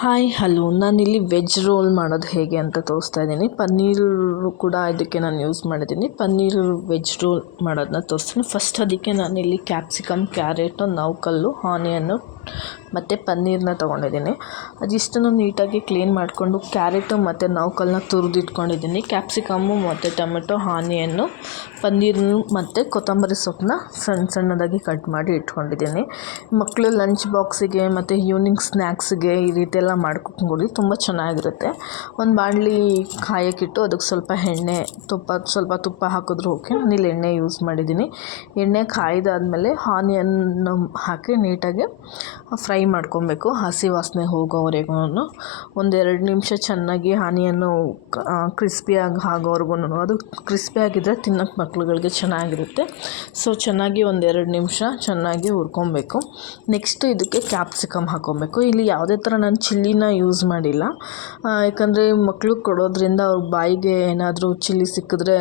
Hi hello, ನಾನಿಲ್ಲಿ veg roll ಮಾಡೋದು ಹೇಗೆ ಅಂತ ತೋರಿಸ್ತಾ ಇದ್ದೀನಿ. ಪನ್ನೀರ್ ಕೂಡ ಇದಕ್ಕೆ ನಾನು ಯೂಸ್ ಮಾಡಿದ್ದೀನಿ. ಪನ್ನೀರ್ ವೆಜ್ ರೋಲ್ ಮಾಡೋದನ್ನ ತೋರಿಸ್ತೀನಿ. ಫಸ್ಟ್ ಅದಕ್ಕೆ ನಾನಿಲ್ಲಿ ಕ್ಯಾಪ್ಸಿಕಮ್, ಕ್ಯಾರೆಟು, ನೌಕಲ್ಲು, ಆನಿಯನ್ನು ಮತ್ತು ಪನ್ನೀರನ್ನ ತೊಗೊಂಡಿದ್ದೀನಿ. ಅದಿಷ್ಟನ್ನು ನೀಟಾಗಿ ಕ್ಲೀನ್ ಮಾಡಿಕೊಂಡು ಕ್ಯಾರೆಟು ಮತ್ತು ನೌಕಲ್ಲನ್ನ ತುರಿದಿಟ್ಕೊಂಡಿದ್ದೀನಿ. ಕ್ಯಾಪ್ಸಿಕಮ್ಮು ಮತ್ತು ಟೊಮೆಟೊ, ಆನಿಯನ್ನು, ಪನ್ನೀರನ್ನು ಮತ್ತು ಕೊತ್ತಂಬರಿ ಸೊಪ್ಪನ್ನ ಸಣ್ಣ ಸಣ್ಣದಾಗಿ ಕಟ್ ಮಾಡಿ ಇಟ್ಕೊಂಡಿದ್ದೀನಿ. ಮಕ್ಕಳು ಲಂಚ್ ಬಾಕ್ಸಿಗೆ ಮತ್ತು ಈವ್ನಿಂಗ್ ಸ್ನ್ಯಾಕ್ಸಿಗೆ ಈ ರೀತಿ ಎಲ್ಲ ಮಾಡ್ಕೊಂಡು ತುಂಬ ಚೆನ್ನಾಗಿರುತ್ತೆ. ಒಂದು ಬಾಣಲಿ ಕಾಯಕ್ಕಿಟ್ಟು ಅದಕ್ಕೆ ಸ್ವಲ್ಪ ಎಣ್ಣೆ, ಸ್ವಲ್ಪ ತುಪ್ಪ ಹಾಕಿದ್ರು ಓಕೆ. ನಾನಿಲ್ಲಿ ಎಣ್ಣೆ ಯೂಸ್ ಮಾಡಿದ್ದೀನಿ. ಎಣ್ಣೆ ಕಾಯ್ದಾದ್ಮೇಲೆ ಆನಿಯನ್ನು ಹಾಕಿ ನೀಟಾಗಿ ಫ್ರೈ ಮಾಡ್ಕೊಬೇಕು, ಹಸಿ ವಾಸನೆ ಹೋಗೋವರೆಗೂ. ಒಂದೆರಡು ನಿಮಿಷ ಚೆನ್ನಾಗಿ ಆನಿಯನ್ನು ಕ್ರಿಸ್ಪಿಯಾಗಿ ಆಗೋವರೆಗೂ. ಅದು ಕ್ರಿಸ್ಪಿಯಾಗಿದ್ದರೆ ತಿನ್ನೋಕ್ಕೆ ಮಕ್ಳುಗಳಿಗೆ ಚೆನ್ನಾಗಿರುತ್ತೆ. ಸೊ ಚೆನ್ನಾಗಿ ಒಂದೆರಡು ನಿಮಿಷ ಚೆನ್ನಾಗಿ ಹುರ್ಕೊಬೇಕು. ನೆಕ್ಸ್ಟು ಇದಕ್ಕೆ ಕ್ಯಾಪ್ಸಿಕಮ್ ಹಾಕ್ಕೊಬೇಕು. ಇಲ್ಲಿ ಯಾವುದೇ ಥರ ನಾನು ಚಿಲ್ಲಿನ ಯೂಸ್ ಮಾಡಿಲ್ಲ, ಯಾಕಂದರೆ ಮಕ್ಕಳು ಕೊಡೋದ್ರಿಂದ ಅವ್ರ ಬಾಯಿಗೆ ಏನಾದರೂ ಚಿಲ್ಲಿ ಸಿಕ್ಕಿದ್ರೆ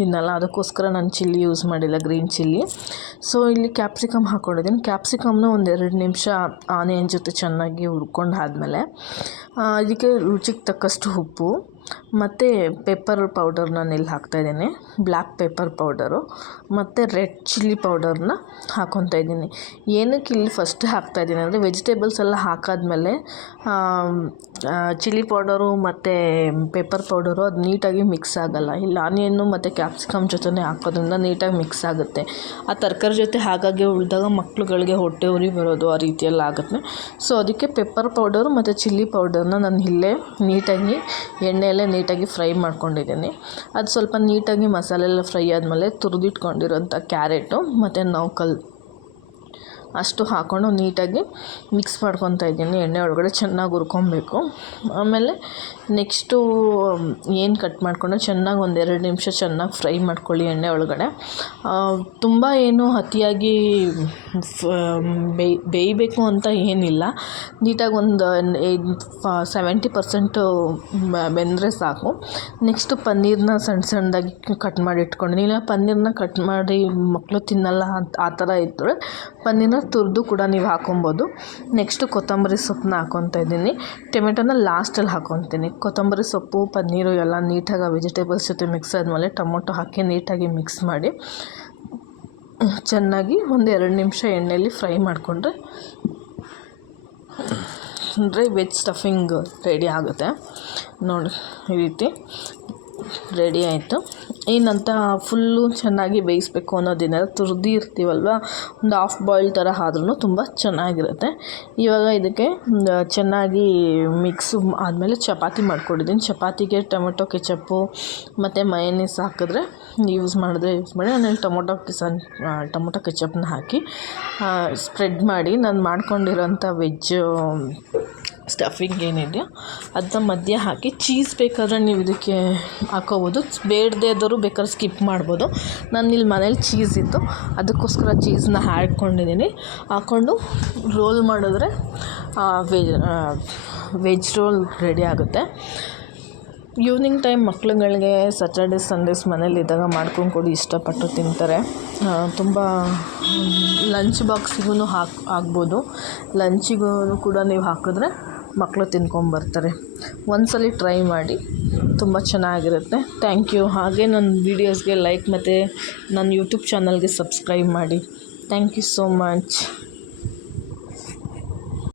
ತಿನ್ನಲ್ಲ. ಅದಕ್ಕೋಸ್ಕರ ನಾನು ಚಿಲ್ಲಿ ಯೂಸ್ ಮಾಡಿಲ್ಲ, ಗ್ರೀನ್ ಚಿಲ್ಲಿ. ಸೊ ಇಲ್ಲಿ ಕ್ಯಾಪ್ಸಿಕಮ್ ಹಾಕ್ಕೊಂಡಿದ್ದೀನಿ. ಕ್ಯಾಪ್ಸಿಕಮ್ನ ಒಂದೆರಡು ನಿಮಿಷ ಆನಿಯನ್ ಜೊತೆ ಚೆನ್ನಾಗಿ ಹುರ್ಕೊಂಡು ಆದಮೇಲೆ ಇದಕ್ಕೆ ರುಚಿಗೆ ತಕ್ಕಷ್ಟು ಉಪ್ಪು ಮತ್ತು ಪೆಪ್ಪರ್ ಪೌಡರ್ ನಾನಿಲ್ಲಿ ಹಾಕ್ತಾಯಿದ್ದೀನಿ. ಬ್ಲ್ಯಾಕ್ ಪೆಪ್ಪರ್ ಪೌಡರು ಮತ್ತು ರೆಡ್ ಚಿಲ್ಲಿ ಪೌಡರ್ನ ಹಾಕ್ಕೊತಾ ಇದ್ದೀನಿ. ಏನಕ್ಕೆ ಇಲ್ಲಿ ಫಸ್ಟ್ ಹಾಕ್ತಾಯಿದ್ದೀನಿ ಅಂದರೆ ವೆಜಿಟೇಬಲ್ಸ್ ಎಲ್ಲ ಹಾಕಾದ್ಮೇಲೆ ಚಿಲ್ಲಿ ಪೌಡರು ಮತ್ತು ಪೆಪ್ಪರ್ ಪೌಡರು ಅದು ನೀಟಾಗಿ ಮಿಕ್ಸ್ ಆಗೋಲ್ಲ. ಇಲ್ಲಿ ಆನಿಯನ್ನು ಮತ್ತು ಕ್ಯಾಪ್ಸಿಕಮ್ ಜೊತೆ ಹಾಕೋದ್ರಿಂದ ನೀಟಾಗಿ ಮಿಕ್ಸ್ ಆಗುತ್ತೆ. ಆ ತರಕಾರಿ ಜೊತೆ ಹಾಗಾಗಿ ಉಳಿದಾಗ ಮಕ್ಳುಗಳಿಗೆ ಹೊಟ್ಟೆ ಉರಿ ಬರೋದು ಆ ರೀತಿಯೆಲ್ಲ ಆಗುತ್ತೆ. ಸೊ ಅದಕ್ಕೆ ಪೆಪ್ಪರ್ ಪೌಡರು ಮತ್ತು ಚಿಲ್ಲಿ ಪೌಡರ್ನ ನಾನು ಇಲ್ಲೇ ನೀಟಾಗಿ ಎಣ್ಣೆಯಲ್ಲೇ ನೀಟಾಗಿ ಫ್ರೈ ಮಾಡ್ಕೊಂಡಿದ್ದೀನಿ. ಅದು ಸ್ವಲ್ಪ ನೀಟಾಗಿ ಮಸಾಲೆ ಎಲ್ಲ ಫ್ರೈ ಆದಮೇಲೆ ತುರಿದಿಟ್ಕೊಂಡಿರೋಂಥ ಕ್ಯಾರೆಟು ಮತ್ತು ನೌಕಲ್ ಅಷ್ಟು ಹಾಕ್ಕೊಂಡು ನೀಟಾಗಿ ಮಿಕ್ಸ್ ಮಾಡ್ಕೊತಾ ಇದ್ದೀನಿ. ಎಣ್ಣೆ ಒಳಗಡೆ ಚೆನ್ನಾಗಿ ಹುರ್ಕೊಬೇಕು. ಆಮೇಲೆ ನೆಕ್ಸ್ಟು ಏನು ಕಟ್ ಮಾಡಿಕೊಂಡು ಚೆನ್ನಾಗಿ ಒಂದೆರಡು ನಿಮಿಷ ಚೆನ್ನಾಗಿ ಫ್ರೈ ಮಾಡ್ಕೊಳ್ಳಿ ಎಣ್ಣೆ ಒಳಗಡೆ. ತುಂಬ ಏನು ಅತಿಯಾಗಿ ಬೇಯಬೇಕು ಅಂತ ಏನಿಲ್ಲ. ನೀಟಾಗಿ ಒಂದು 70% ಬೆಂದರೆ ಸಾಕು. ನೆಕ್ಸ್ಟು ಪನ್ನೀರನ್ನ ಸಣ್ಣದಾಗಿ ಕಟ್ ಮಾಡಿ ಇಟ್ಕೊಂಡಿದ್ದೀನಿ. ಇಲ್ಲ ಪನ್ನೀರನ್ನ ಕಟ್ ಮಾಡಿ ಮಕ್ಕಳು ತಿನ್ನಲ್ಲ ಆ ಥರ ಇದ್ದರೆ ಪನ್ನೀರನ್ನ ತುರಿದು ಕೂಡ ನೀವು ಹಾಕೊಬೋದು. ನೆಕ್ಸ್ಟು ಕೊತ್ತಂಬರಿ ಸೊಪ್ಪನ್ನ ಹಾಕ್ಕೊತಾ ಇದ್ದೀನಿ. ಟೊಮೆಟೊನ ಲಾಸ್ಟಲ್ಲಿ ಹಾಕ್ಕೊತೀನಿ. ಕೊತ್ತಂಬರಿ ಸೊಪ್ಪು, ಪನ್ನೀರು ಎಲ್ಲ ನೀಟಾಗಿ ವೆಜಿಟೇಬಲ್ಸ್ ಜೊತೆ ಮಿಕ್ಸ್ ಆದಮೇಲೆ ಟೊಮೊಟೊ ಹಾಕಿ ನೀಟಾಗಿ ಮಿಕ್ಸ್ ಮಾಡಿ ಚೆನ್ನಾಗಿ ಒಂದು 2 ನಿಮಿಷ ಎಣ್ಣೆಯಲ್ಲಿ ಫ್ರೈ ಮಾಡಿಕೊಂಡ್ರೆ ವೆಜ್ ಸ್ಟಫಿಂಗ್ ರೆಡಿ ಆಗುತ್ತೆ. ನೋಡಿ ಈ ರೀತಿ ರೆಡಿ ಆಯಿತು. ಏನಂತ ಫುಲ್ಲು ಚೆನ್ನಾಗಿ ಬೇಯಿಸಬೇಕು ಅನ್ನೋದಿಲ್ಲ, ತುರಿದು ಇರ್ತೀವಲ್ವ, ಒಂದು ಹಾಫ್ ಬಾಯ್ಲ್ ಥರ ಆದ್ರೂ ತುಂಬ ಚೆನ್ನಾಗಿರುತ್ತೆ. ಇವಾಗ ಇದಕ್ಕೆ ಚೆನ್ನಾಗಿ ಮಿಕ್ಸ್ ಆದಮೇಲೆ ಚಪಾತಿ ಮಾಡ್ಕೊಂಡಿದ್ದೀನಿ. ಚಪಾತಿಗೆ ಟೊಮೊಟೊ ಕೆಚಪ್ಪು ಮತ್ತು ಮಯೋನೀಸ್ ಹಾಕಿದ್ರೆ ಯೂಸ್ ಮಾಡಿ. ಆಮೇಲೆ ಟೊಮೊಟೊ ಕೆಚಪ್ನ ಹಾಕಿ ಸ್ಪ್ರೆಡ್ ಮಾಡಿ ನಾನು ಮಾಡ್ಕೊಂಡಿರೋಂಥ ವೆಜ್ ಸ್ಟಫಿಂಗ್ ಏನಿದೆಯೋ ಅದನ್ನ ಮಧ್ಯೆ ಹಾಕಿ ಚೀಸ್ ಬೇಕಾದರೆ ನೀವು ಇದಕ್ಕೆ ಹಾಕೋಬೋದು. ಬೇಡದೇ ಇದ್ದವರು ಬೇಕಾದ್ರೆ ಸ್ಕಿಪ್ ಮಾಡ್ಬೋದು. ನಾನಿಲ್ಲಿ ಮನೇಲಿ ಚೀಸ್ ಇತ್ತು, ಅದಕ್ಕೋಸ್ಕರ ಚೀಸನ್ನ ಹಾಕ್ಕೊಂಡಿದ್ದೀನಿ. ಹಾಕ್ಕೊಂಡು ರೋಲ್ ಮಾಡಿದ್ರೆ ವೆಜ್ ರೋಲ್ ರೆಡಿ ಆಗುತ್ತೆ. ಈವ್ನಿಂಗ್ ಟೈಮ್ ಮಕ್ಳುಗಳಿಗೆ ಸ್ಯಾಟರ್ಡೇ ಸಂಡೇಸ್ ಮನೇಲಿದ್ದಾಗ ಮಾಡ್ಕೊಂಡು ಕೊಡಿ, ಇಷ್ಟಪಟ್ಟು ತಿಂತಾರೆ. ತುಂಬ ಲಂಚ್ ಬಾಕ್ಸಿಗೂ ಆಗ್ಬೋದು. ಲಂಚಿಗೂ ಕೂಡ ನೀವು ಹಾಕಿದ್ರೆ ಮಕ್ಕಳು ತಿನ್ಕೊಂಬರ್ತಾರೆ. ಒಂದ್ಸಲ ಟ್ರೈ ಮಾಡಿ, ತುಂಬ ಚೆನ್ನಾಗಿರುತ್ತೆ. Thank you. ಹಾಗೆ ನನ್ನ ವೀಡಿಯೋಸ್ಗೆ ಲೈಕ್ ಮತ್ತು ನನ್ನ ಯೂಟ್ಯೂಬ್ ಚಾನಲ್ಗೆ ಸಬ್ಸ್ಕ್ರೈಬ್ ಮಾಡಿ. Thank you so much.